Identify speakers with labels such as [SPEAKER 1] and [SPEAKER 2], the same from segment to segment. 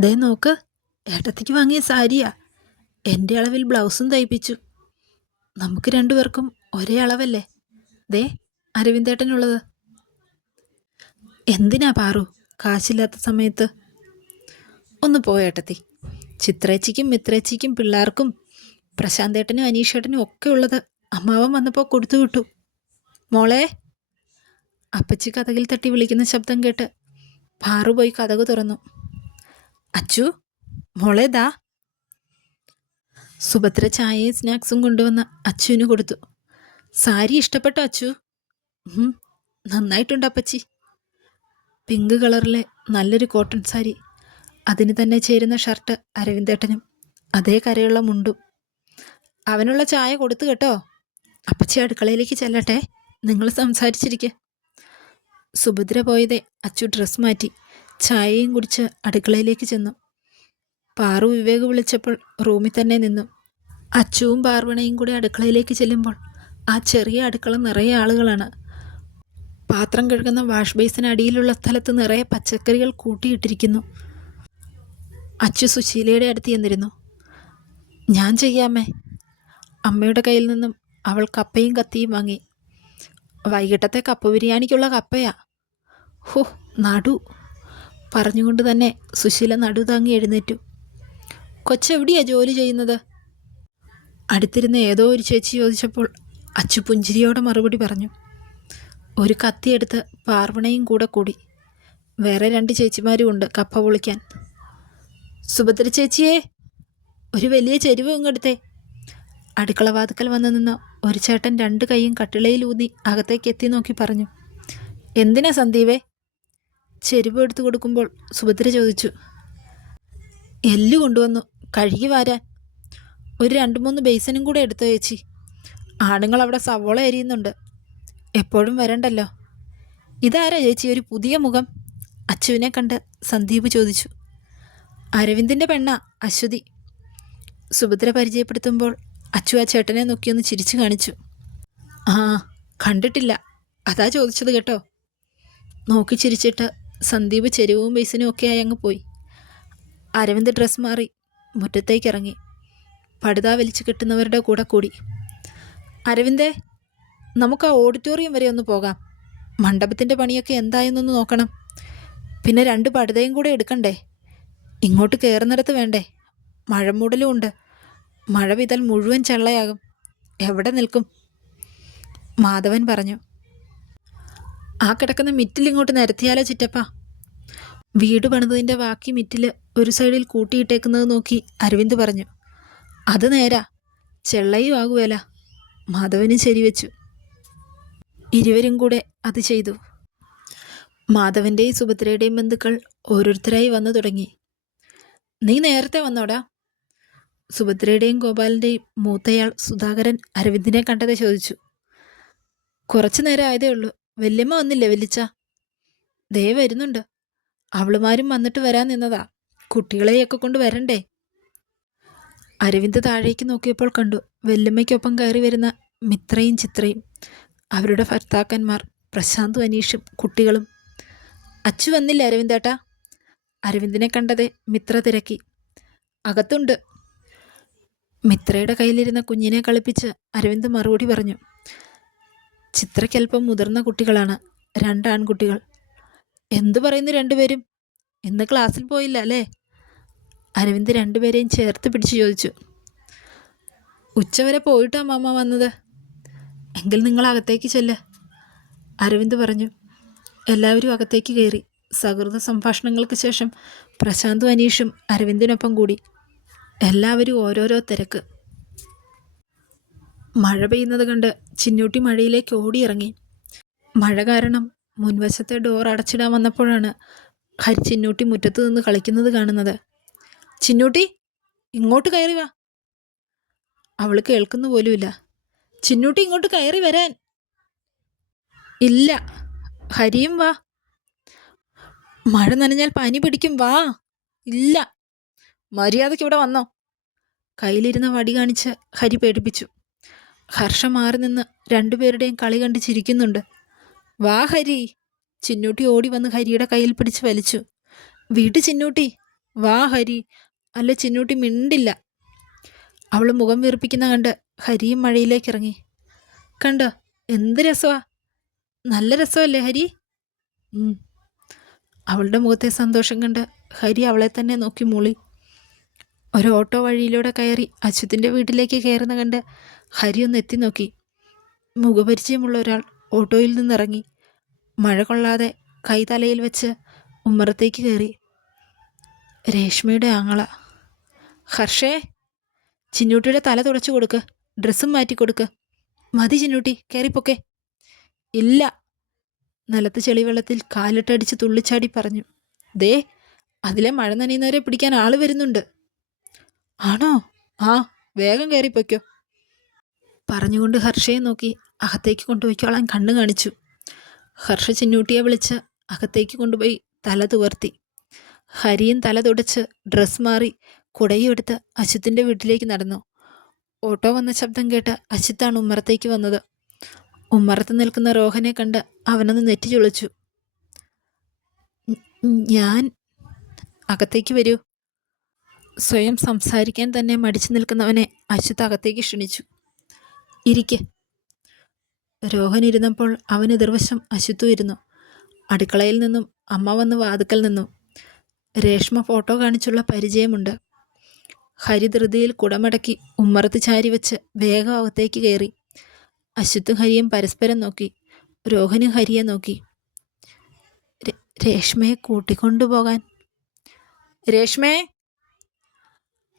[SPEAKER 1] ദേ നോക്ക് ഏട്ടത്തിക്ക് വാങ്ങിയ സാരിയാ. എന്റെ അളവിൽ ബ്ലൗസും തയ്പ്പിച്ചു. നമുക്ക് രണ്ടുപേർക്കും ഒരേ അളവല്ലേ? ദേ അരവിന്ദേട്ടനുള്ളത് എന്തിനാ പാറു? കാശില്ലാത്ത സമയത്ത്. ഒന്ന് പോയേട്ടത്തി ചിത്രേച്ചിക്കും മിത്രേച്ചിക്കും പിള്ളേർക്കും പ്രശാന്തേട്ടനും അനീഷേട്ടനും ഒക്കെ ഉള്ളത് അമ്മാവൻ വന്നപ്പോൾ കൊടുത്തു വിട്ടു. മോളെ അപ്പച്ചി കഥകിൽ തട്ടി വിളിക്കുന്ന ശബ്ദം കേട്ട് പാറു പോയി കഥക് തുറന്നു. അച്ചു മോളേതാ സുഭദ്ര ചായയും സ്നാക്സും കൊണ്ടുവന്ന അച്ചുവിന് കൊടുത്തു. സാരി ഇഷ്ടപ്പെട്ടോ അച്ചു? നന്നായിട്ടുണ്ട് അപ്പച്ചി. പിങ്ക് കളറിലെ നല്ലൊരു കോട്ടൺ സാരി അതിന് തന്നെ ചേരുന്ന ഷർട്ട് അരവിന്ദേട്ടനും അതേ കരയുള്ള മുണ്ടും. അവനുള്ള ചായ കൊടുത്തു കേട്ടോ. അപ്പച്ചി അടുക്കളയിലേക്ക് ചെല്ലട്ടെ നിങ്ങൾ സംസാരിച്ചിരിക്കെ. സുഭദ്ര പോയതേ അച്ചു ഡ്രസ്സ് മാറ്റി. ചായയും കുടിച്ച് അടുക്കളയിലേക്ക് ചെന്നു. പാറു വിവേക് വിളിച്ചപ്പോൾ റൂമിൽ തന്നെ നിന്നു. അച്ചുവും പാർവണയും കൂടി അടുക്കളയിലേക്ക് ചെല്ലുമ്പോൾ ആ ചെറിയ അടുക്കള നിറയെ ആളുകളാണ്. പാത്രം കഴുകുന്ന വാഷ് ബേസിന് അടിയിലുള്ള സ്ഥലത്ത് നിറയെ പച്ചക്കറികൾ കൂട്ടിയിട്ടിരിക്കുന്നു. അച്ചു സുശീലയുടെ അടുത്ത് ചെന്നിരുന്നു. ഞാൻ ചെയ്യാമേ അമ്മയുടെ കയ്യിൽ നിന്നും അവൾ കപ്പയും കത്തിയും വാങ്ങി. വൈകിട്ടത്തെ കപ്പ ബിരിയാണിക്കുള്ള കപ്പയാ. ഹോ നടു. പറഞ്ഞുകൊണ്ട് തന്നെ സുശീല നടുതാങ്ങി എഴുന്നേറ്റു. കൊച്ചെവിടെയാ ജോലി ചെയ്യുന്നത്? അടുത്തിരുന്ന ഏതോ ഒരു ചേച്ചി ചോദിച്ചപ്പോൾ അച്ചു പുഞ്ചിരിയോടെ മറുപടി പറഞ്ഞു. ഒരു കത്തിയെടുത്ത് പാർവണയും കൂടെ കൂടി. വേറെ രണ്ട് ചേച്ചിമാരും ഉണ്ട് കപ്പ പൊളിക്കാൻ. സുഭദ്ര ചേച്ചിയെ ഒരു വലിയ ചെരുവ് ഇങ്ങെടുത്തേ. അടുക്കള വാതുക്കൽ വന്നു നിന്ന് ഒരു ചേട്ടൻ രണ്ട് കൈയും കട്ടിളയിൽ ഊന്നി അകത്തേക്ക് എത്തി നോക്കി പറഞ്ഞു. എന്തിനാ സന്ദീപേ? ചെരുവ് എടുത്തു കൊടുക്കുമ്പോൾ സുഭദ്ര ചോദിച്ചു എല്ല് കൊണ്ടുവന്നു കഴുകി വാരാൻ. ഒരു രണ്ട് മൂന്ന് ബേസിനും കൂടെ എടുത്തു വെച്ചി ആണുങ്ങൾ അവിടെ സവോള എരിയുന്നുണ്ട് എപ്പോഴും വരണ്ടല്ലോ. ഇതാരാ ചേച്ചി? ഒരു പുതിയ മുഖം. അച്ചുവിനെ കണ്ട് സന്ദീപ് ചോദിച്ചു അരവിന്ദിന്റെ പെണ്ണ അശ്വതി. സുഭദ്ര പരിചയപ്പെടുത്തുമ്പോൾ അച്ചു ആ ചേട്ടനെ നോക്കിയൊന്ന് ചിരിച്ചു കാണിച്ചു ആ കണ്ടിട്ടില്ല. അതാ ചോദിച്ചത് കേട്ടോ. നോക്കി ചിരിച്ചിട്ട് സന്ദീപ് ചെരുവും ബേസിനും ഒക്കെ ആയി അങ്ങ് പോയി. അരവിന്ദ് ഡ്രസ് മാറി മുറ്റത്തേക്ക് ഇറങ്ങി. പടുത വലിച്ചു കിട്ടുന്നവരുടെ കൂടെ കൂടി. അരവിന്ദേ നമുക്ക് ആ ഓഡിറ്റോറിയം വരെ ഒന്ന് പോകാം. മണ്ഡപത്തിന്റെ പണിയൊക്കെ എന്തായെന്നൊന്ന് നോക്കണം. പിന്നെ രണ്ട് പടുതയും കൂടെ എടുക്കണ്ടേ? ഇങ്ങോട്ട് കയറുന്നിടത്ത് വേണ്ടേ? മഴ മൂടലും ഉണ്ട്. മഴ പെയ്താൽ മുഴുവൻ ചെള്ളയാകും. എവിടെ നിൽക്കും? മാധവൻ പറഞ്ഞു. ആ കിടക്കുന്ന മിറ്റിൽ ഇങ്ങോട്ട് നിരത്തിയാലോ ചിറ്റപ്പ? വീട് പണിതതിന്റെ ബാക്കി മിറ്റിൽ ഒരു സൈഡിൽ കൂട്ടിയിട്ടേക്കുന്നത് നോക്കി അരവിന്ദ് പറഞ്ഞു അത് നേരാ ചെള്ളയും ആകുവേല മാധവനും ശരിവെച്ചു. ഇരുവരും കൂടെ അത് ചെയ്തു. മാധവന്റെയും സുഭദ്രയുടെയും ബന്ധുക്കൾ ഓരോരുത്തരായി വന്നു തുടങ്ങി. നീ നേരത്തെ വന്നോടാ? സുഭദ്രയുടെയും ഗോപാലിന്റെയും മൂത്തയാൾ സുധാകരൻ അരവിന്ദിനെ കണ്ടത് ചോദിച്ചു. കുറച്ചു നേരം ആയതേ ഉള്ളൂ വല്യമ്മ വന്നില്ലേ വല്ലിച്ച ദേ വരുന്നുണ്ട്. അവളുമാരും വന്നിട്ട് വരാൻ നിന്നതാ. കുട്ടികളെയൊക്കെ കൊണ്ട് വരണ്ടേ? അരവിന്ദ് താഴേക്ക് നോക്കിയപ്പോൾ കണ്ടു. വെല്ലുമ്മയ്ക്കൊപ്പം കയറി വരുന്ന മിത്രയും ചിത്രയും അവരുടെ ഭർത്താക്കന്മാർ പ്രശാന്തും അനീഷും കുട്ടികളും. അച്ചു വന്നില്ല അരവിന്ദേട്ടാ? അരവിന്ദിനെ കണ്ടതേ മിത്ര തിരക്കി. അകത്തുണ്ട്. മിത്രയുടെ കയ്യിലിരുന്ന കുഞ്ഞിനെ കളിപ്പിച്ച് അരവിന്ദ് മറുപടി പറഞ്ഞു. ചിത്രയ്ക്കല്പം മുതിർന്ന കുട്ടികളാണ്. രണ്ട് ആൺകുട്ടികൾ എന്തു പറയുന്നു രണ്ടുപേരും? ഇന്ന് ക്ലാസ്സിൽ പോയില്ല അല്ലേ? അരവിന്ദ് രണ്ടുപേരെയും ചേർത്ത് പിടിച്ച് ചോദിച്ചു. ഉച്ചവരെ പോയിട്ടാ മാമ വന്നത്? എങ്കിൽ നിങ്ങൾ അകത്തേക്ക് ചെല്ല്. അരവിന്ദ് പറഞ്ഞു. എല്ലാവരും അകത്തേക്ക് കയറി. സൗഹൃദ സംഭാഷണങ്ങൾക്ക് ശേഷം പ്രശാന്തും അനീഷും അരവിന്ദിനൊപ്പം കൂടി. എല്ലാവരും ഓരോരോ തിരക്ക്. മഴ പെയ്യുന്നത് കണ്ട് ചിന്നൂട്ടി മഴയിലേക്ക് ഓടിയിറങ്ങി. മഴ കാരണം മുൻവശത്തെ ഡോർ അടച്ചിടാൻ വന്നപ്പോഴാണ് ഹരി ചിന്നൂട്ടി മുറ്റത്ത് നിന്ന് കളിക്കുന്നത് കാണുന്നത്. ചിന്നൂട്ടി ഇങ്ങോട്ട് കയറി വാ. അവൾ കേൾക്കുന്ന പോലുമില്ല. ചിന്നൂട്ടി ഇങ്ങോട്ട് കയറി വരാൻ. ഇല്ല ഹരിയും വാ. മഴ നനഞ്ഞാൽ പനി പിടിക്കും വാ. ഇല്ല മര്യാദയ്ക്ക് ഇവിടെ വന്നോ. കയ്യിലിരുന്ന വടി കാണിച്ച് ഹരി പേടിപ്പിച്ചു. ഹർഷം മാറി നിന്ന് രണ്ടുപേരുടെയും കളി കണ്ട് ചിരിക്കുന്നുണ്ട്. വാ ഹരി. ചിന്നൂട്ടി ഓടി വന്ന് ഹരിയുടെ കയ്യിൽ പിടിച്ച് വലിച്ചു. വീട്ടു ചിന്നൂട്ടി. വാ ഹരി. അല്ല ചിന്നൂട്ടി മിണ്ടില്ല. അവൾ മുഖം വീർപ്പിക്കുന്ന കണ്ട് ഹരിയും മഴയിലേക്ക് ഇറങ്ങി. കണ്ടോ? എന്ത് രസമാ നല്ല രസമല്ലേ ഹരി. അവളുടെ മുഖത്തെ സന്തോഷം കണ്ട് ഹരി അവളെ തന്നെ നോക്കി മൂളി. ഒരു ഓട്ടോ വഴിയിലൂടെ കയറി അച്യുതിന്റെ വീട്ടിലേക്ക് കയറുന്ന കണ്ട് ഹരി ഒന്ന് എത്തി നോക്കി. മുഖപരിചയമുള്ള ഒരാൾ ഓട്ടോയിൽ നിന്നിറങ്ങി. മഴ കൊള്ളാതെ കൈതലയിൽ വെച്ച് ഉമ്മറത്തേക്ക് കയറി. രേഷ്മയുടെ ആങ്ങള. ഹർഷേ ചിന്നൂട്ടിയുടെ തല തുടച്ചു കൊടുക്ക്. ഡ്രസ്സും മാറ്റി കൊടുക്ക്. മതി ചിന്നൂട്ടി കയറിപ്പൊക്കെ. ഇല്ല. നിലത്ത് ചെളിവെള്ളത്തിൽ കാലിട്ടടിച്ച് തുള്ളിച്ചാടി പറഞ്ഞു. ദേ അതിലെ മഴ നനയുന്നവരെ പിടിക്കാൻ ആൾ വരുന്നുണ്ട്. ആണോ? ആ വേഗം കയറി പൊയ്ക്കോ. പറഞ്ഞുകൊണ്ട് ഹർഷയെ നോക്കി അകത്തേക്ക് കൊണ്ടുപോയിക്കോളാൻ കണ്ണു കാണിച്ചു. ഹർഷ ചിന്നൂട്ടിയെ വിളിച്ച് അകത്തേക്ക് കൊണ്ടുപോയി തല തുവർത്തി. ഹരിയും തല തുടച്ച് ഡ്രസ് മാറി കുടയും എടുത്ത് അച്യുത്തിന്റെ വീട്ടിലേക്ക് നടന്നു. ഓട്ടോ വന്ന ശബ്ദം കേട്ട് അച്യുത്താണ് ഉമ്മറത്തേക്ക് വന്നത്. ഉമ്മറത്ത് നിൽക്കുന്ന രോഹനെ കണ്ട് അവനൊന്ന് നെറ്റി ചുളിച്ചു "ഉം, ഞാൻ അകത്തേക്ക് വരൂ. സ്വയം സംസാരിക്കാൻ തന്നെ മടിച്ചു നിൽക്കുന്നവനെ അച്യുത്ത് അകത്തേക്ക് ക്ഷണിച്ചു. ഇരിക്കെ. രോഹൻ ഇരുന്നപ്പോൾ അവൻ എതിർവശം അശ്വത്തു ഇരുന്നു. അടുക്കളയിൽ നിന്നും അമ്മ വന്ന് വാതുക്കൽ നിന്നു. രേഷ്മ ഫോട്ടോ കാണിച്ചുള്ള പരിചയമുണ്ട്. ഹരിധൃതിയിൽ കുടമടക്കി ഉമ്മറത്ത് ചാരി വെച്ച് വേഗം അകത്തേക്ക് കയറി. അശുത്തും ഹരിയും പരസ്പരം നോക്കി. രോഹന് ഹരിയെ നോക്കി. "രേ- രേഷ്മയെ കൂട്ടിക്കൊണ്ടുപോകാൻ. രേഷ്മേ!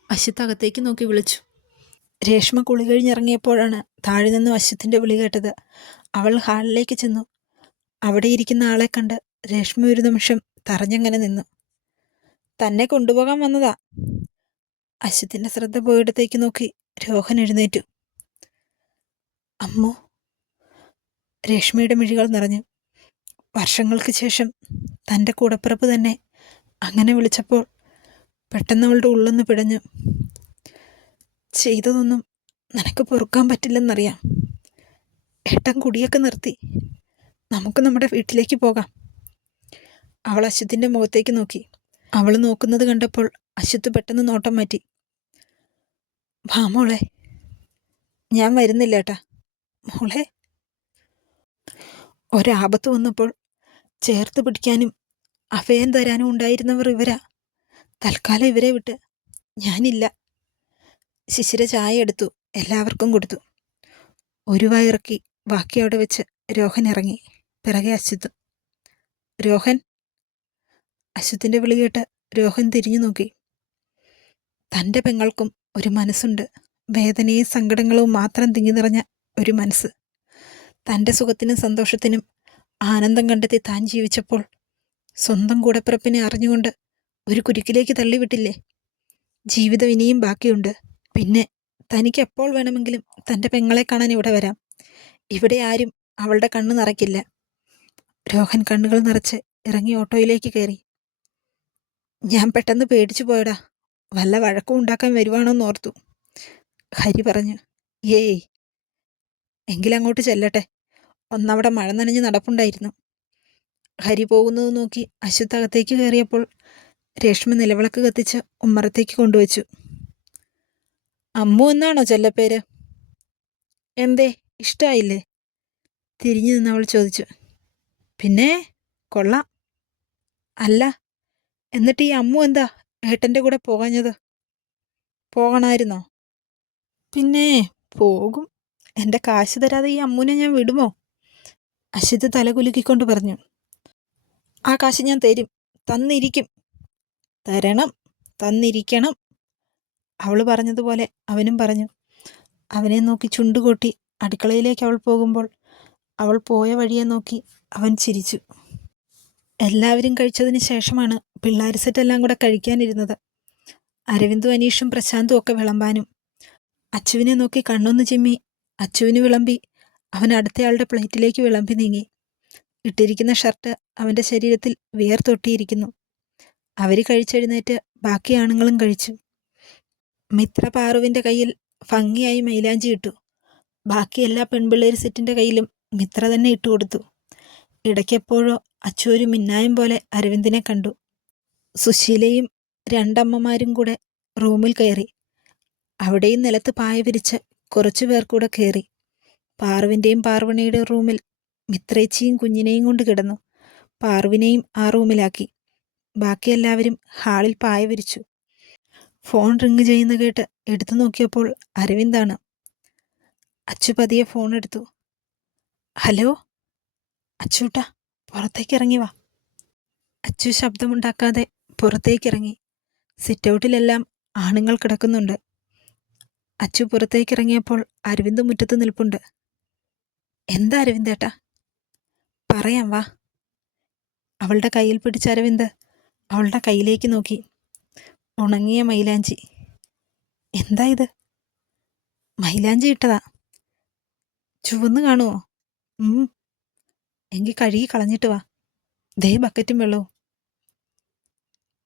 [SPEAKER 1] അശുത്ത് അകത്തേക്ക് നോക്കി വിളിച്ചു. രേഷ്മ കുളി കഴിഞ്ഞിറങ്ങിയപ്പോഴാണ് താഴെ നിന്നും അശ്വത്തിന്റെ വിളി കേട്ടത്. അവൾ ഹാളിലേക്ക് ചെന്നു. അവിടെ ഇരിക്കുന്ന ആളെ കണ്ട് രേഷ്മ ഒരു നിമിഷം തറഞ്ഞങ്ങനെ നിന്നു. തന്നെ കൊണ്ടുപോകാൻ വന്നതാ. അശ്വത്തിന്റെ ശ്രദ്ധ പോയിടത്തേക്ക് നോക്കി രോഹൻ എഴുന്നേറ്റു. അമ്മോ. രേഷ്മയുടെ മിഴികൾ നിറഞ്ഞു. വർഷങ്ങൾക്ക് ശേഷം തന്റെ കൂടപ്പിറപ്പ് തന്നെ അങ്ങനെ വിളിച്ചപ്പോൾ പെട്ടെന്ന് അവളുടെ ഉള്ളൊന്ന് പിടഞ്ഞ്. ചെയ്തതൊന്നും നിനക്ക് പൊറുക്കാൻ പറ്റില്ലെന്നറിയാം. ഏട്ടൻ കുടിയൊക്കെ നിർത്തി. നമുക്ക് നമ്മുടെ വീട്ടിലേക്ക് പോകാം. അവൾ അശ്വത്തിന്റെ മുഖത്തേക്ക് നോക്കി. അവൾ നോക്കുന്നത് കണ്ടപ്പോൾ അശ്വത്ത് പെട്ടെന്ന് നോട്ടം മാറ്റി. വാ മോളെ. ഞാൻ വരുന്നില്ല ഏട്ടാ. മോളെ. ഒരാപത്ത് വന്നപ്പോൾ ചേർത്ത് പിടിക്കാനും അഭയം തരാനും ഉണ്ടായിരുന്നവർ ഇവരാ. തൽക്കാലം ഇവരെ വിട്ട് ഞാനില്ല. ശിശിര ചായ എടുത്തു. എല്ലാവർക്കും കൊടുത്തു. ഒരു വായിറക്കി ബാക്കി അവിടെ വെച്ച് രോഹൻ ഇറങ്ങി. പിറകെ അശ്വത് രോഹൻ? അശ്വത്തിന്റെ വിളി കേട്ട് രോഹൻ തിരിഞ്ഞു നോക്കി. തന്റെ പെങ്ങൾക്കും ഒരു മനസ്സുണ്ട്. വേദനയും സങ്കടങ്ങളും മാത്രം തിങ്ങി നിറഞ്ഞ ഒരു മനസ്സ്. തന്റെ സുഖത്തിനും സന്തോഷത്തിനും ആനന്ദം കണ്ടെത്തി താൻ ജീവിച്ചപ്പോൾ സ്വന്തം കൂടപ്പിറപ്പിനെ അറിഞ്ഞുകൊണ്ട് ഒരു കുരുക്കിലേക്ക് തള്ളിവിട്ടില്ലേ? ജീവിതം ഇനിയും ബാക്കിയുണ്ട്. പിന്നെ തനിക്ക് എപ്പോൾ വേണമെങ്കിലും തന്റെ പെങ്ങളെ കാണാൻ ഇവിടെ വരാം. ഇവിടെ ആരും അവളുടെ കണ്ണ് നിറയ്ക്കില്ല. രോഹൻ കണ്ണുകൾ നിറച്ച് ഇറങ്ങി ഓട്ടോയിലേക്ക് കയറി. ഞാൻ പെട്ടെന്ന് പേടിച്ചു പോയടാ. വല്ല വഴക്കും ഉണ്ടാക്കാൻ വരുവാണോന്ന് ഓർത്തു. ഹരി പറഞ്ഞു ഏയ് എങ്കിലങ്ങോട്ട് ചെല്ലട്ടെ. ഒന്നവിടെ മഴ നനഞ്ഞ് നടപ്പുണ്ടായിരുന്നു. ഹരി പോകുന്നത് നോക്കി അശ്വത്തകത്തേക്ക് കയറിയപ്പോൾ രേഷ്മ നിലവിളക്ക് കത്തിച്ച് ഉമ്മറത്തേക്ക് കൊണ്ടുവച്ചു. അമ്മു എന്നാണോ ചെല്ലപ്പേര് എന്തേ ഇഷ്ടായില്ലേ? തിരിഞ്ഞു നിന്ന് അവൾ ചോദിച്ചു. പിന്നെ കൊള്ളാം. അല്ല എന്നിട്ട് ഈ അമ്മു എന്താ ഏട്ടന്റെ കൂടെ പോകാഞ്ഞത്? പോകണമായിരുന്നോ പിന്നെ പോകും. എന്റെ കാശ് തരാതെ ഈ അമ്മുവിനെ ഞാൻ വിടുമോ? അശ്വത് തലകുലുക്കിക്കൊണ്ട് പറഞ്ഞു. ആ കാശ് ഞാൻ തരും തന്നിരിക്കും. തരണം തന്നിരിക്കണം. അവൾ പറഞ്ഞതുപോലെ അവനും പറഞ്ഞു. അവനെ നോക്കി ചുണ്ടുകൊട്ടി അടുക്കളയിലേക്ക് അവൾ പോകുമ്പോൾ അവൾ പോയ വഴിയെ നോക്കി അവൻ ചിരിച്ചു. എല്ലാവരും കഴിച്ചതിന് ശേഷമാണ് പിള്ളേർ സെറ്റെല്ലാം കൂടെ കഴിക്കാനിരുന്നത്. അരവിന്ദും അനീഷും പ്രശാന്തും ഒക്കെ വിളമ്പാനും. അച്ചുവിനെ നോക്കി കണ്ണൊന്ന് ചിമ്മി അച്ചുവിന് വിളമ്പി അവൻ അടുത്തയാളുടെ പ്ലേറ്റിലേക്ക് വിളമ്പി നീങ്ങി. ഇട്ടിരിക്കുന്ന ഷർട്ട് അവന്റെ ശരീരത്തിൽ വിയർത്തൊട്ടിയിരിക്കുന്നു അവർ കഴിച്ചെഴുന്നേറ്റ് ബാക്കി ആണുങ്ങളും കഴിച്ചു. മിത്ര പാറുവിന്റെ കയ്യിൽ ഭംഗിയായി മൈലാഞ്ചി ഇട്ടു. ബാക്കി എല്ലാ പെൺപിള്ളേർ സെറ്റിന്റെ കയ്യിലും മിത്ര തന്നെ ഇട്ടു കൊടുത്തു. ഇടയ്ക്കെപ്പോഴോ അച്ചു മിന്നായം പോലെ അരവിന്ദിനെ കണ്ടു. സുശീലയും രണ്ടമ്മമാരും കൂടെ റൂമിൽ കയറി. അവിടെയും നിലത്ത് പായ വിരിച്ച് കുറച്ചു പേർ കൂടെ കയറി. പാർവിന്റെയും പാർവണിയുടെ റൂമിൽ മിത്രേച്ചിയും കുഞ്ഞിനെയും കൊണ്ട് കിടന്നു. പാർവിനെയും ആ റൂമിലാക്കി. ബാക്കി എല്ലാവരും ഹാളിൽ പായ വിരിച്ചു. ഫോൺ റിങ് ചെയ്യുന്ന കേട്ട് എടുത്തു നോക്കിയപ്പോൾ അരവിന്ദാണ്. അച്ചു പതിയെ ഫോൺ എടുത്തു. ഹലോ അച്ചൂട്ട പുറത്തേക്ക് ഇറങ്ങി വാ. അച്ചു ശബ്ദമുണ്ടാക്കാതെ പുറത്തേക്കിറങ്ങി സിറ്റൗട്ടിലെല്ലാം ആണുങ്ങൾ കിടക്കുന്നുണ്ട്. അച്ചു പുറത്തേക്കിറങ്ങിയപ്പോൾ അരവിന്ദ് മുറ്റത്ത് നിൽപ്പുണ്ട്. എന്താ അരവിന്ദേട്ടാ? പറയാം വാ. അവളുടെ കയ്യിൽ പിടിച്ച അരവിന്ദ് അവളുടെ കയ്യിലേക്ക് നോക്കി. ഉണങ്ങിയ മൈലാഞ്ചി. എന്താ ഇത്? മൈലാഞ്ചി ഇട്ടതാ. ചുവന്ന് കാണുമോ എങ്കിൽ കഴുകി കളഞ്ഞിട്ട് വാ. ദേ ബക്കറ്റും വെള്ളവും.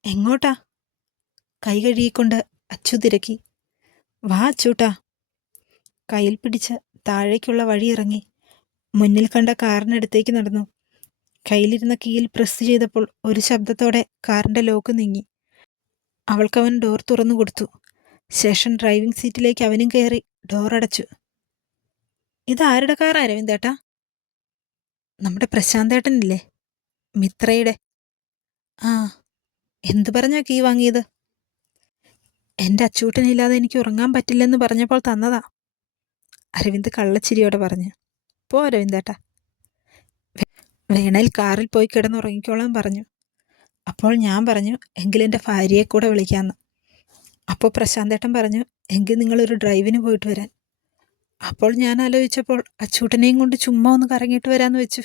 [SPEAKER 1] എങ്ങോട്ടാ? കൈ കഴുകിക്കൊണ്ട് അച്ചു തിരക്കി. വാ അച്ചൂട്ടാ. കയ്യിൽ പിടിച്ച് താഴേക്കുള്ള വഴി ഇറങ്ങി. മുന്നിൽ കണ്ട കാറിനടുത്തേക്ക് നടന്നു. കയ്യിലിരുന്ന കീയിൽ പ്രസ് ചെയ്തപ്പോൾ ഒരു ശബ്ദത്തോടെ കാറിന്റെ ലോക്ക് നീങ്ങി. അവൾക്കവൻ ഡോർ തുറന്നു കൊടുത്തു. ശേഷം ഡ്രൈവിംഗ് സീറ്റിലേക്ക് അവനും കയറി ഡോർ അടച്ചു. ഇതാരുടെ കാർ അരവിന്ദേട്ടാ നമ്മുടെ പ്രശാന്തേട്ടനില്ലേ മിത്രയുടെ. ആ എന്തു പറഞ്ഞാ കീ വാങ്ങിയത്? എന്റെ അച്ചൂട്ടനില്ലാതെ എനിക്ക് ഉറങ്ങാൻ പറ്റില്ലെന്ന് പറഞ്ഞപ്പോൾ തന്നതാ അരവിന്ദ് കള്ളച്ചിരിയോടെ പറഞ്ഞു. പോ അരവിന്ദേട്ടാ വേണേൽ കാറിൽ പോയി കിടന്നുറങ്ങിക്കോളാൻ പറഞ്ഞു. അപ്പോൾ ഞാൻ പറഞ്ഞു എങ്കിൽ എന്റെ ഭാര്യയെ കൂടെ വിളിക്കാമെന്ന് അപ്പോൾ പ്രശാന്തേട്ടൻ പറഞ്ഞു എങ്കിൽ നിങ്ങളൊരു ഡ്രൈവിന് പോയിട്ട് വരാൻ. അപ്പോൾ ഞാൻ ആലോചിച്ചപ്പോൾ അച്ചൂട്ടനെയും കൊണ്ട് ചുമ്മാ ഒന്ന് കറങ്ങിയിട്ട് വരാമെന്ന് വെച്ചു.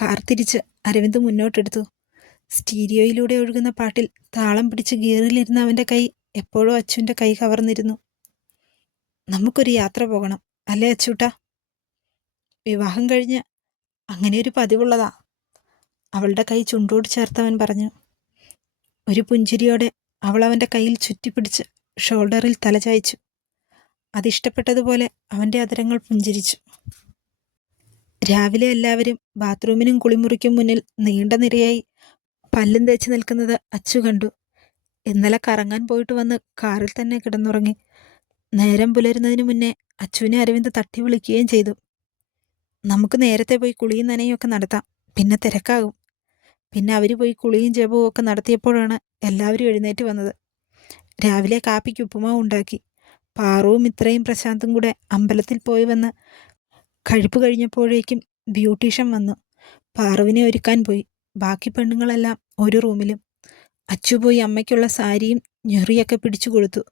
[SPEAKER 1] കാർ തിരിച്ച് അരവിന്ദ് മുന്നോട്ടെടുത്തു. സ്റ്റീരിയോയിലൂടെ ഒഴുകുന്ന പാട്ടിൽ താളം പിടിച്ച് ഗിയറിലിരുന്ന അവന്റെ കൈ എപ്പോഴും അച്ചുവിന്റെ കൈ കവർന്നിരുന്നു. നമുക്കൊരു യാത്ര പോകണം അല്ലേ അച്ചൂട്ടാ? വിവാഹം കഴിഞ്ഞ് അങ്ങനെ ഒരു പതിവുള്ളതാ. അവളുടെ കൈ ചുണ്ടോട് ചേർത്തവൻ പറഞ്ഞു. ഒരു പുഞ്ചിരിയോടെ അവൾ അവന്റെ കയ്യിൽ ചുറ്റിപ്പിടിച്ച് ഷോൾഡറിൽ തലചായ്ച്ചു അതിഷ്ടപ്പെട്ടതുപോലെ അവന്റെ അതരങ്ങൾ പുഞ്ചിരിച്ചു. രാവിലെ എല്ലാവരും ബാത്റൂമിനും കുളിമുറിക്കും മുന്നിൽ നീണ്ട നിരയായി പല്ലും തേച്ച് നിൽക്കുന്നത് അച്ചു കണ്ടു. ഇന്നലെ കറങ്ങാൻ പോയിട്ട് വന്ന് കാറിൽ തന്നെ കിടന്നുറങ്ങി. നേരം പുലരുന്നതിന് മുന്നേ അച്ചുവിനെ അരവിന്ദ് തട്ടി വിളിക്കുകയും ചെയ്തു. നമുക്ക് നേരത്തെ പോയി കുളിയും നനയുമൊക്കെ നടത്താം. പിന്നെ തിരക്കാകും. പിന്നെ അവർ പോയി കുളിയും ജപവും ഒക്കെ നടത്തിയപ്പോഴാണ് എല്ലാവരും എഴുന്നേറ്റ് വന്നത്. രാവിലെ കാപ്പിക്ക് ഉപ്പുമാവ് ഉണ്ടാക്കി. പാറുവും ഇത്രയും പ്രശാന്തും കൂടെ അമ്പലത്തിൽ പോയി വന്ന് കഴിപ്പ് കഴിഞ്ഞപ്പോഴേക്കും ബ്യൂട്ടീഷ്യൻ വന്നു. പാറുവിനെ ഒരുക്കാൻ പോയി. ബാക്കി പെണ്ണുങ്ങളെല്ലാം ഒരു റൂമിലും. അച്ചു പോയി അമ്മയ്ക്കുള്ള സാരിയും ഞെറിയൊക്കെ പിടിച്ചു കൊടുത്തു.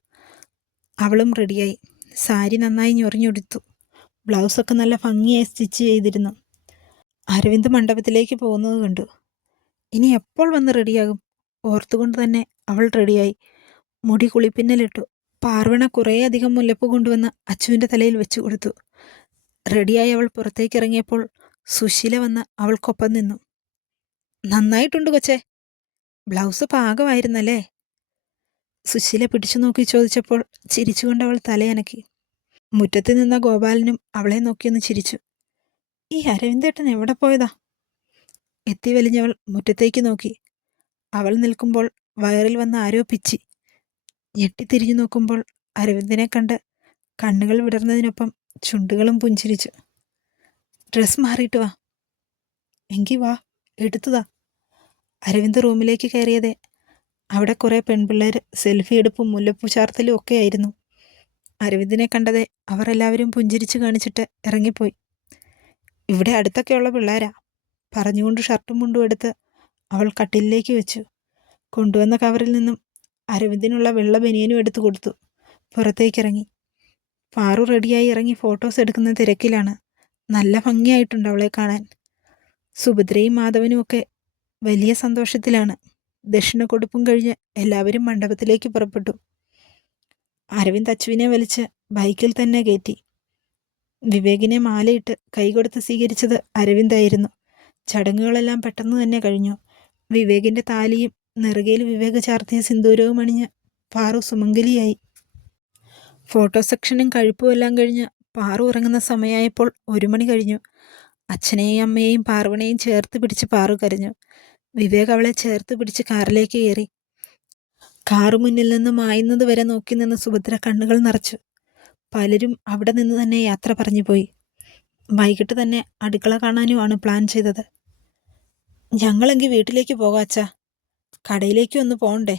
[SPEAKER 1] അവളും റെഡിയായി. സാരി നന്നായി ഞൊറിഞ്ഞൊടുത്തു. ബ്ലൗസൊക്കെ നല്ല ഭംഗിയായി സ്റ്റിച്ച് ചെയ്തിരുന്നു. അരവിന്ദ് മണ്ഡപത്തിലേക്ക് പോകുന്നത് കണ്ടു. ഇനി എപ്പോൾ വന്ന് റെഡിയാകും? ഓർത്തുകൊണ്ട് തന്നെ അവൾ റെഡിയായി. മുടി കുളിപ്പിന്നലിട്ടു. പാർവണ കുറേയധികം മുല്ലപ്പ് കൊണ്ടുവന്ന് അച്ചുവിന്റെ തലയിൽ വെച്ചു കൊടുത്തു. റെഡിയായി അവൾ പുറത്തേക്ക് ഇറങ്ങിയപ്പോൾ സുശീല വന്ന് അവൾക്കൊപ്പം നിന്നു. നന്നായിട്ടുണ്ട് കൊച്ചേ. ബ്ലൗസ് പാകമായിരുന്നല്ലേ? സുശീല പിടിച്ചു നോക്കി ചോദിച്ചപ്പോൾ ചിരിച്ചുകൊണ്ട് അവൾ തലയനക്കി. മുറ്റത്ത് നിന്ന ഗോപാലനും അവളെ നോക്കിയൊന്ന് ചിരിച്ചു. ഈ അരവിന്ദേട്ടൻ എവിടെ പോയതാ? എത്തി വലിഞ്ഞവൾ മുറ്റത്തേക്ക് നോക്കി. അവൾ നിൽക്കുമ്പോൾ വയറിൽ വന്ന ആരോ പിച്ചി. ഞെട്ടിത്തിരിഞ്ഞു നോക്കുമ്പോൾ അരവിന്ദിനെ കണ്ട് കണ്ണുകൾ വിടർന്നതിനൊപ്പം ചുണ്ടുകളും പുഞ്ചിരിച്ചു. ഡ്രസ് മാറിയിട്ട് വാ. എങ്കി വാ എടുത്തതാ അരവിന്ദ് റൂമിലേക്ക് കയറിയതേ അവിടെ കുറേ പെൺപിള്ളേർ സെൽഫി എടുപ്പും മുല്ലപ്പൂ ചാർത്തലും ഒക്കെ ആയിരുന്നു. അരവിന്ദിനെ കണ്ടത് അവർ എല്ലാവരും പുഞ്ചിരിച്ച് കാണിച്ചിട്ട് ഇറങ്ങിപ്പോയി. ഇവിടെ അടുത്തൊക്കെയുള്ള പിള്ളേരാ. പറഞ്ഞുകൊണ്ട് ഷർട്ടും മുണ്ടും എടുത്ത് അവൾ കട്ടിലിലേക്ക് വെച്ചു. കൊണ്ടുവന്ന കവറിൽ നിന്നും അരവിന്ദിനുള്ള വെള്ള ബനിയനും എടുത്തു കൊടുത്തു. പുറത്തേക്കിറങ്ങി. പാറു റെഡിയായി ഇറങ്ങി ഫോട്ടോസ് എടുക്കുന്ന തിരക്കിലാണ്. നല്ല ഭംഗിയായിട്ടുണ്ട് അവളെ കാണാൻ. സുഭദ്രയും മാധവനും ഒക്കെ വലിയ സന്തോഷത്തിലാണ്. ദക്ഷിണ കൊടുപ്പും കഴിഞ്ഞ് എല്ലാവരും മണ്ഡപത്തിലേക്ക് പുറപ്പെട്ടു. അരവിന്ദ് അച്ചുവിനെ വലിച്ച് ബൈക്കിൽ തന്നെ കയറ്റി വിവേകിനെ മാലയിട്ട് കൈകൊടുത്ത് സ്വീകരിച്ചത് അരവിന്ദായിരുന്നു ചടങ്ങുകളെല്ലാം പെട്ടെന്ന് തന്നെ കഴിഞ്ഞു. വിവേകിന്റെ താലിയും നെറുകയിൽ വിവേക് ചാർത്തിയ സിന്ദൂരവും അണിഞ്ഞ് പാറു സുമംഗലിയായി. ഫോട്ടോ സെക്ഷനും കഴിപ്പും എല്ലാം കഴിഞ്ഞ് പാറു ഉറങ്ങുന്ന സമയമായപ്പോൾ ഒരു മണി കഴിഞ്ഞു. അച്ഛനെയും അമ്മയെയും പാർവണയും ചേർത്ത് പിടിച്ച് പാറു കരഞ്ഞു. വിവേക് അവളെ ചേർത്ത് പിടിച്ച് കാറിലേക്ക് കയറി. കാറ് മുന്നിൽ നിന്ന് മായുന്നത് വരെ നോക്കി നിന്ന് സുഭദ്ര കണ്ണുകൾ നിറച്ചു. പലരും അവിടെ നിന്ന് തന്നെ യാത്ര പറഞ്ഞു പോയി. വൈകിട്ട് തന്നെ അടുക്കള കാണാനുമാണ് പ്ലാൻ ചെയ്തത്. ഞങ്ങളെങ്കിൽ വീട്ടിലേക്ക് പോകാം കടയിലേക്കും കടയിലേക്ക് ഒന്ന് പോകണ്ടേ?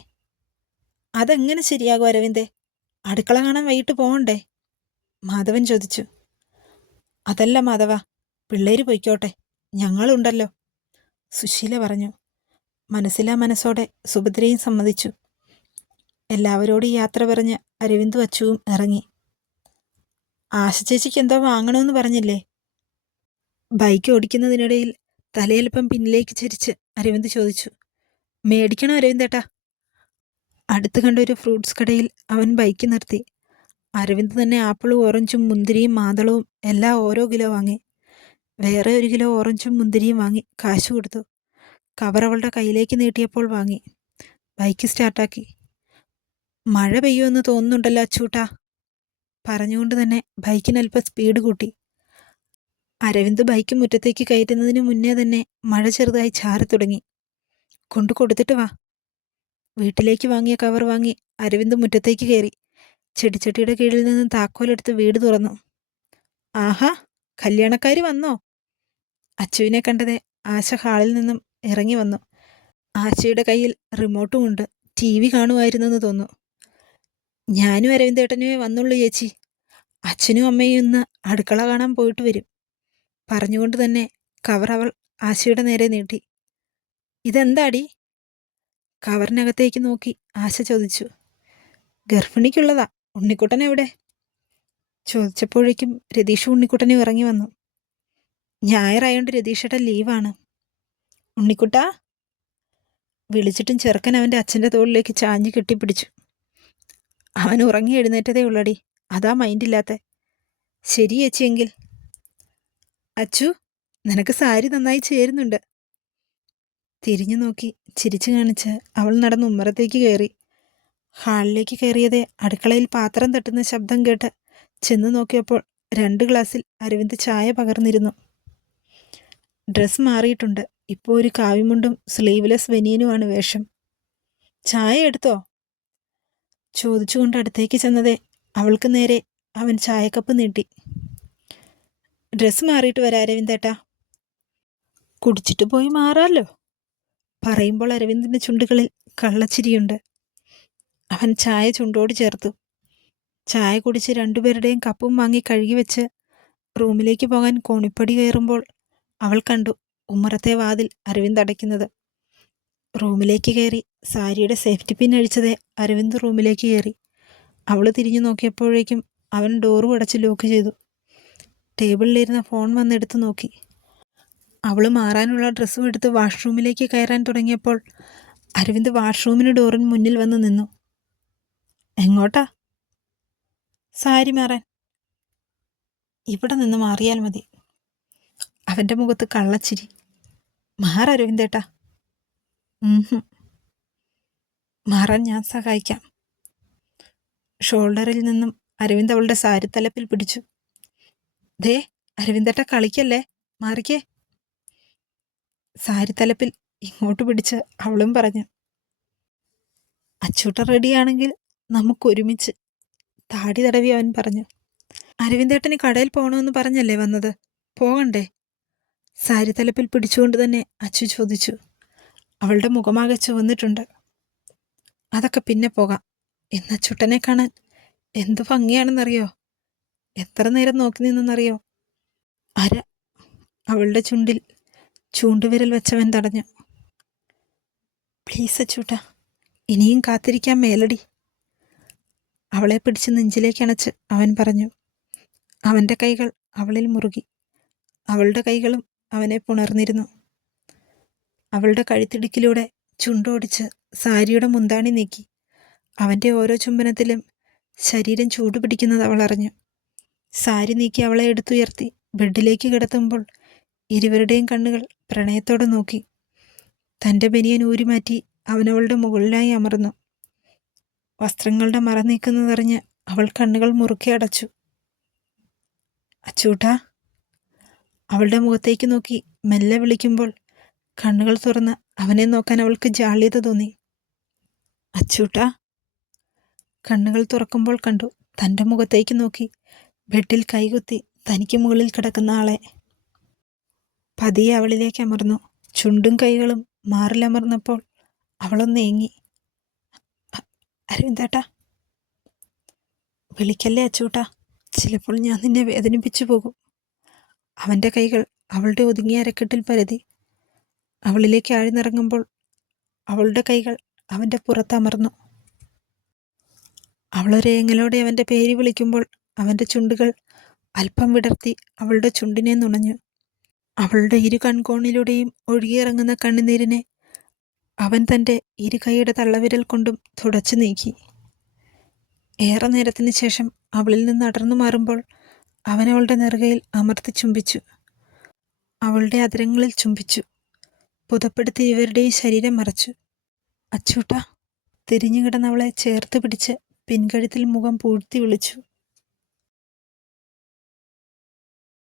[SPEAKER 1] അതെങ്ങനെ ശരിയാകും അരവിന്ദേ? അടുക്കള കാണാൻ വൈകിട്ട് പോകണ്ടേ? മാധവൻ ചോദിച്ചു. അതല്ല മാധവ പിള്ളേര് പൊയ്ക്കോട്ടെ. ഞങ്ങളുണ്ടല്ലോ. സുശീല പറഞ്ഞു. മനസ്സിലാ മനസ്സോടെ സുഭദ്രയും സമ്മതിച്ചു. എല്ലാവരോടും യാത്ര പറഞ്ഞ് അരവിന്ദ് അച്ചുവും ഇറങ്ങി. ആശ ചേച്ചിക്ക് എന്തോ വാങ്ങണമെന്ന് പറഞ്ഞില്ലേ? ബൈക്ക് ഓടിക്കുന്നതിനിടയിൽ തലയൽപ്പം പിന്നിലേക്ക് ചരിച്ച് അരവിന്ദ് ചോദിച്ചു മേടിക്കണോ അരവിന്ദേട്ടാ അടുത്ത് കണ്ട ഒരു ഫ്രൂട്ട്സ് കടയിൽ അവൻ ബൈക്ക് നിർത്തി. അരവിന്ദ് തന്നെ ആപ്പിളും ഓറഞ്ചും മുന്തിരിയും മാതളവും എല്ലാം ഓരോ കിലോ വാങ്ങി. വേറെ ഒരു കിലോ ഓറഞ്ചും മുന്തിരിയും വാങ്ങി കാശ് കൊടുത്തു. കവർ അവളുടെ കയ്യിലേക്ക് നീട്ടിയപ്പോൾ വാങ്ങി. ബൈക്ക് സ്റ്റാർട്ടാക്കി. മഴ പെയ്യുമെന്ന് തോന്നുന്നുണ്ടല്ലോ അച്ചൂട്ടാ. പറഞ്ഞുകൊണ്ട് തന്നെ ബൈക്കിന് അല്പം സ്പീഡ് കൂട്ടി. അരവിന്ദ് ബൈക്ക് മുറ്റത്തേക്ക് കയറ്റുന്നതിന് മുന്നേ തന്നെ മഴ ചെറുതായി ചാറി തുടങ്ങി കൊണ്ടു കൊടുത്തിട്ട് വാ. വീട്ടിലേക്ക് വാങ്ങിയ കവർ വാങ്ങി അരവിന്ദ് മുറ്റത്തേക്ക് കയറി. ചെടിച്ചട്ടിയുടെ കീഴിൽ നിന്ന് താക്കോലെടുത്ത് വീട് തുറന്നു. ആഹാ കല്യാണക്കാരി വന്നോ? അച്ചുവിനെ കണ്ടതേ ആശ ഹാളിൽ നിന്നും ഇറങ്ങി വന്നു. ആശയുടെ കയ്യിൽ റിമോട്ടും ഉണ്ട്. ടി വി കാണുമായിരുന്നെന്ന് തോന്നുന്നു. ഞാനും അരവിന്ദേട്ടനുമേ വന്നുള്ളൂ ചേച്ചി. അച്ഛനും അമ്മയും ഇന്ന് അടുക്കള കാണാൻ പോയിട്ട് വരും. പറഞ്ഞുകൊണ്ട് തന്നെ കവർ അവൾ ആശയുടെ നേരെ നീട്ടി. ഇതെന്താടി? കവറിനകത്തേക്ക് നോക്കി ആശ ചോദിച്ചു. ഗർഭിണിക്കുള്ളതാ. ഉണ്ണിക്കുട്ടൻ എവിടെ? ചോദിച്ചപ്പോഴേക്കും രതീഷ് ഉണ്ണിക്കുട്ടനും ഇറങ്ങി വന്നു. ഞായറായോണ്ട് രതീഷയുടെ ലീവാണ്. ഉണ്ണിക്കുട്ട? വിളിച്ചിട്ടും ചെറുക്കൻ അവന്റെ അച്ഛന്റെ തോളിലേക്ക് ചാഞ്ഞു കെട്ടിപ്പിടിച്ചു. അവൻ ഉറങ്ങി എഴുന്നേറ്റതേ ഉള്ളടി. അതാ മൈൻഡില്ലാത്ത ശരി ചേച്ചിയെങ്കിൽ അച്ചു നിനക്ക് സാരി നന്നായി ചേരുന്നുണ്ട്. തിരിഞ്ഞു നോക്കി ചിരിച്ചു കാണിച്ച് അവൾ നടന്ന് ഉമ്മറത്തേക്ക് കയറി. ഹാളിലേക്ക് കയറിയതേ അടുക്കളയിൽ പാത്രം തട്ടുന്ന ശബ്ദം കേട്ട് ചെന്ന് നോക്കിയപ്പോൾ രണ്ട് ഗ്ലാസ്സിൽ അരവിന്ദ് ചായ പകർന്നിരുന്നു. ഡ്രസ് മാറിയിട്ടുണ്ട്. ഇപ്പോൾ ഒരു കാവിമുണ്ടും സ്ലീവ്ലെസ് വെനിയനുമാണ് വേഷം. ചായ എടുത്തോ? ചോദിച്ചുകൊണ്ട് അടുത്തേക്ക് ചെന്നത് അവൾക്ക് നേരെ അവൻ ചായക്കപ്പ് നീട്ടി. ഡ്രസ്സ് മാറിയിട്ട് വരാം അരവിന്ദേട്ടാ. കുടിച്ചിട്ട് പോയി മാറാമല്ലോ പറയുമ്പോൾ അരവിന്ദിന്റെ ചുണ്ടുകളിൽ കള്ളച്ചിരിയുണ്ട്. അവൻ ചായ ചുണ്ടോട് ചേർത്തു. ചായ കുടിച്ച് രണ്ടുപേരുടെയും കപ്പും വാങ്ങി കഴുകി വെച്ച് റൂമിലേക്ക് പോകാൻ കോണിപ്പടി കയറുമ്പോൾ അവൾ കണ്ടു ഉമ്മറത്തെ വാതിൽ അരവിന്ദ് അടയ്ക്കുന്നത്. റൂമിലേക്ക് കയറി സാരിയുടെ സേഫ്റ്റി പിൻ അഴിച്ചതേ അരവിന്ദ് റൂമിലേക്ക് കയറി അവൾ തിരിഞ്ഞു നോക്കിയപ്പോഴേക്കും അവൻ ഡോറും അടച്ച് ലോക്ക് ചെയ്തു. ടേബിളിലിരുന്ന ഫോൺ വന്നെടുത്ത് നോക്കി. അവൾ മാറാനുള്ള ഡ്രസ്സും എടുത്ത് വാഷ്റൂമിലേക്ക് കയറാൻ തുടങ്ങിയപ്പോൾ അരവിന്ദ് വാഷ്റൂമിന് ഡോറിന് മുന്നിൽ വന്ന് നിന്നു. എങ്ങോട്ടാ? സാരി മാറാൻ. ഇവിടെ നിന്ന് മാറിയാൽ മതി. അവന്റെ മുഖത്ത് കള്ളച്ചിരി. മാറ അരവിന്ദേട്ടാ. മാറാൻ ഞാൻ സഹായിക്കാം. ഷോൾഡറിൽ നിന്നും അരവിന്ദ് അവളുടെ സാരിത്തലപ്പിൽ പിടിച്ചു. ദേ അരവിന്ദേട്ട കളിക്കല്ലേ? മാറിക്കേ. സാരിത്തലപ്പിൽ ഇങ്ങോട്ട് പിടിച്ച് അവളും പറഞ്ഞു. അച്ചൂട്ട റെഡിയാണെങ്കിൽ നമുക്കൊരുമിച്ച് താടി തടവി അവൻ പറഞ്ഞു. അരവിന്ദേട്ടന് കടയിൽ പോകണമെന്ന് പറഞ്ഞല്ലേ വന്നത്? പോകണ്ടേ? സാരിത്തലപ്പിൽ പിടിച്ചുകൊണ്ട് തന്നെ അച്ചു ചോദിച്ചു. അവളുടെ മുഖമാകെ ചുവന്നിട്ടുണ്ട്. അതൊക്കെ പിന്നെ പോകാം. എന്ന ചുട്ടനെ കാണാൻ എന്ത് ഭംഗിയാണെന്നറിയോ? എത്ര നേരം നോക്കി നിന്നെന്നറിയോ? അര അവളുടെ ചുണ്ടിൽ ചൂണ്ടുവിരൽ വെച്ചവൻ തടഞ്ഞു. പ്ലീസ് അച്ചൂട്ട ഇനിയും കാത്തിരിക്കാൻ മേലടി. അവളെ പിടിച്ച് നെഞ്ചിലേക്ക് അണച്ച് അവൻ പറഞ്ഞു. അവന്റെ കൈകൾ അവളിൽ മുറുകി. അവളുടെ കൈകളും അവനെ പുണർന്നിരുന്നു. അവളുടെ കഴുത്തിടുക്കിലൂടെ ചുണ്ടോടിച്ച് സാരിയുടെ മുന്താണി നീക്കി. അവന്റെ ഓരോ ചുംബനത്തിലും ശരീരം ചൂടുപിടിക്കുന്നത് അവൾ അറിഞ്ഞു. സാരി നീക്കി അവളെ എടുത്തുയർത്തി ബെഡിലേക്ക് കിടത്തുമ്പോൾ ഇരുവരുടെയും കണ്ണുകൾ പ്രണയത്തോടെ നോക്കി. തന്റെ ബനിയൻ ഊരിമാറ്റി അവനവളുടെ മുകളിലായി അമർന്നു. വസ്ത്രങ്ങളുടെ മറ നീക്കുന്നതറിഞ്ഞ് അവൾ കണ്ണുകൾ മുറുക്കി അടച്ചു. അച്ചൂട്ടാ അവളുടെ മുഖത്തേക്ക് നോക്കി മെല്ലെ വിളിക്കുമ്പോൾ കണ്ണുകൾ തുറന്ന് അവനെ നോക്കാൻ അവൾക്ക് ജാള്യത തോന്നി. അച്ചൂട്ടാ. കണ്ണുകൾ തുറക്കുമ്പോൾ കണ്ടു തന്റെ മുഖത്തേക്ക് നോക്കി. ബെഡിൽ കൈകുത്തി തനിക്ക് മുകളിൽ കിടക്കുന്ന ആളെ. പതിയെ അവളിലേക്ക് അമർന്നു. ചുണ്ടും കൈകളും മാറിലമർന്നപ്പോൾ അവളൊന്ന് ഏങ്ങി. "അ- അരവിന്ദേട്ടാ. വിളിക്കല്ലേ അച്ചൂട്ടാ? ചിലപ്പോൾ ഞാൻ നിന്നെ വേദനിപ്പിച്ചു പോകും. അവന്റെ കൈകൾ അവളുടെ ഒതുങ്ങിയ അരക്കെട്ടിൽ പരതി. അവളിലേക്ക് ആഴ്ന്നിറങ്ങുമ്പോൾ അവളുടെ കൈകൾ അവന്റെ പുറത്തമർന്നു. അവളൊരേങ്ങലോടെ അവന്റെ പേര് വിളിക്കുമ്പോൾ അവന്റെ ചുണ്ടുകൾ അല്പം വിടർത്തി അവളുടെ ചുണ്ടിനെ നുണഞ്ഞു. അവളുടെ ഇരു കൺകോണിലൂടെയും ഒഴുകിയിറങ്ങുന്ന കണ്ണുനീരിനെ അവൻ തന്റെ ഇരു കൈയുടെ തള്ളവിരൽ കൊണ്ടും തുടച്ചു നീക്കി. ഏറെ നേരത്തിന് ശേഷം അവളിൽ നിന്ന് അടർന്നു മാറുമ്പോൾ അവൻ അവളുടെ നെറുകയിൽ അമർത്തി ചുംബിച്ചു. അവളുടെ അതിരങ്ങളിൽ ചുംബിച്ചു. പുതപ്പെടുത്തി ഇവരുടെയും ശരീരം മറച്ചു. അച്ചൂട്ട തിരിഞ്ഞുകിടന്നവളെ ചേർത്ത് പിടിച്ച് പിൻകഴുത്തിൽ മുഖം പൂഴ്ത്തി വിളിച്ചു.